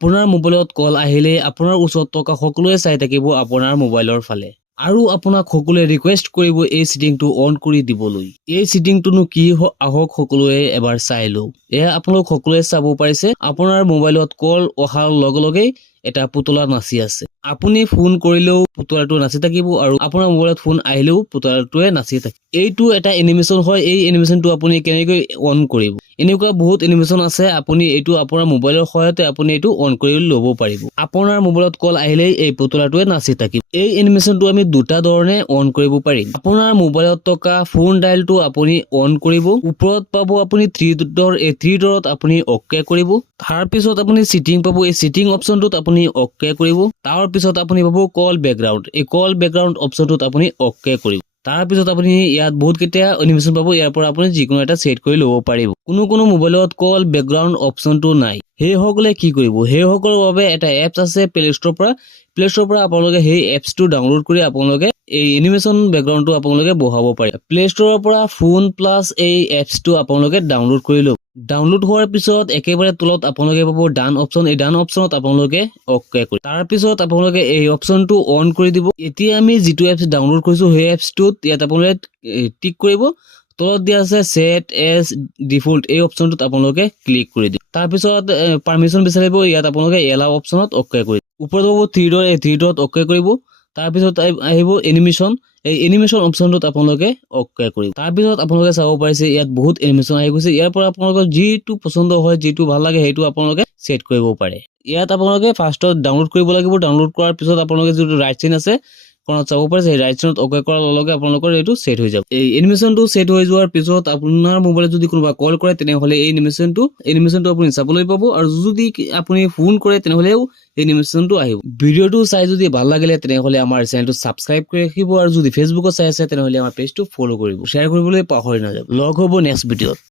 আপোনাৰ মোবাইলত কল আহিলে আপোনাৰ ওচৰত থকা সকলোৱে চাই থাকিব আপোনাৰ মোবাইলৰ ফালে আৰু আপোনাক সকলোৱে ৰিকুৱেষ্ট কৰিব এই সেটিংটো অন কৰি দিবলৈ। এই সেটিংটোনো কি আহক সকলোৱে এবাৰ চাই লও। এয়া আপোনালোক সকলোৱে চাব পাৰিছে আপোনাৰ মোবাইলত কল অহাৰ লগে লগে এটা পুতলা নাচি আছে। আপুনি ফোন কৰিলেও পুতলাটো নাচি থাকিব আৰু আপোনাৰ মোবাইলত ফোন আহিলেও পুতলাটোৱে নাচি থাকিব। এইটো এটা এনিমেশন হয়। এই এনিমেশনটো আপুনি কেনেকৈ অন কৰিব? এনেকুৱা বহুত এনিমেশন আছে। আপুনি এইটো আপোনাৰ মোবাইলৰ সহায়তে আপুনি এইটো অন কৰি ল'ব পাৰিব। আপোনাৰ মোবাইলত কল আহিলে এই পুতলাটোৱে নাচি থাকিব। এই এনিমেশনটো আমি দুটা ধৰণে অন কৰিব পাৰিম। আপোনাৰ মোবাইলত থকা ফোন ডায়ালটো আপুনি অন কৰিব। ওপৰত পাব আপুনি থ্ৰী ডট আপুনি অকে কৰিব। তাৰ পিছত আপুনি সেটিং পাব। এই সেটিং অপশনটোত আপুনি অকে কৰিব। তাৰ পিছত আপুনি পাব কল বেকগ্ৰাউণ্ড। এই কল বেকগ্ৰাউণ্ড অপশনটোত আপুনি অকে কৰিব। তাৰ পিছত আপুনি ইয়াত বহুত কেইটা এনিমেশন পাব। ইয়াৰ পৰা আপুনি যিকোনো এটা সেট কৰি ল'ব পাৰিব। কোনো মোবাইলত কল বেকগ্ৰাউণ্ড অপশনটো নাই। সেইসকলে কি কৰিব? সেইসকলৰ বাবে এটা এপছ আছে প্লে ষ্টৰৰ পৰা আপোনালোকে সেই এপছটো ডাউনলোড কৰি আপোনালোকে এই এনিমেশন বেকগ্ৰাউণ্ডটো আপোনালোকে বহাব পাৰে। প্লে ষ্টৰৰ পৰা ফোন প্লাছ এই এপছটো আপোনালোকে ডাউনলোড কৰি লওক। ডাউনলোড হোৱাৰ পিছত একেবাৰে তলত আপোনালোকে পাব ডান অপশন। এই ডান অপশনত আপোনালোকে অকে কৰিব। তাৰ পিছত আপোনালোকে এই অপশনটো অন কৰি দিব। এতিয়া আমি যিটো এপছ ডাউনলোড কৰিছো সেই এপছটোত ইয়াত আপোনালোকে টিক কৰিব। তলত দিয়া আছে সেট এজ ডিফল্ট। এই অপশনটোত আপোনালোকে ক্লিক কৰি দিব। তাৰ পিছত পাৰমিশন বিচাৰিব। ইয়াত আপোনালোকে এলাও অপশনত অকে কৰি ওপৰত পাব থ্ৰী ডট অকে কৰিব। তাৰ পিছত আহিব এনিমেশন। এই এনিমেশন অপশনটোত আপোনালোকে অকে কৰিব। তাৰ পিছত আপোনালোকে চাব পাৰিছে ইয়াত বহুত এনিমেশন আহি গৈছে। ইয়াৰ পৰা আপোনালোকৰ যিটো পছন্দ হয়, যিটো ভাল লাগে সেইটো আপোনালোকে সেট কৰিব পাৰে। ইয়াত আপোনালোকে ফাৰ্ষ্টত ডাউনলোড কৰিব লাগিব। ডাউনলোড কৰাৰ পিছত আপোনালোকে যিটো ৰাইট সাইন আছে কোণত চাব পাৰিছে, সেই ৰাইট সাইনত অকে কৰাৰ লগে লগে আপোনালোকৰ এইটো সেট হৈ যাব। এই এনিমেশনটো সেট হৈ যোৱাৰ পিছত আপোনাৰ মোবাইলত যদি কোনোবা কল কৰে তেনেহলে এই এনিমেশনটো আপুনি চাবলৈ পাব আৰু যদি আপুনি ফোন কৰে তেনেহলেও এনিমেশনটো আহিব। ভিডিওটো চাই যদি ভাল লাগিলে তেনেহলে আমাৰ চেনেলটো সাবস্ক্ৰাইব কৰি ৰাখিব আৰু যদি ফেচবুকত চাই আছে তেনেহলে আমাৰ পেজটো ফলো কৰিব। শ্বেয়াৰ কৰিবলৈ পাহৰি নাযাব। লগ হ'ব নেক্সট ভিডিঅ'ত।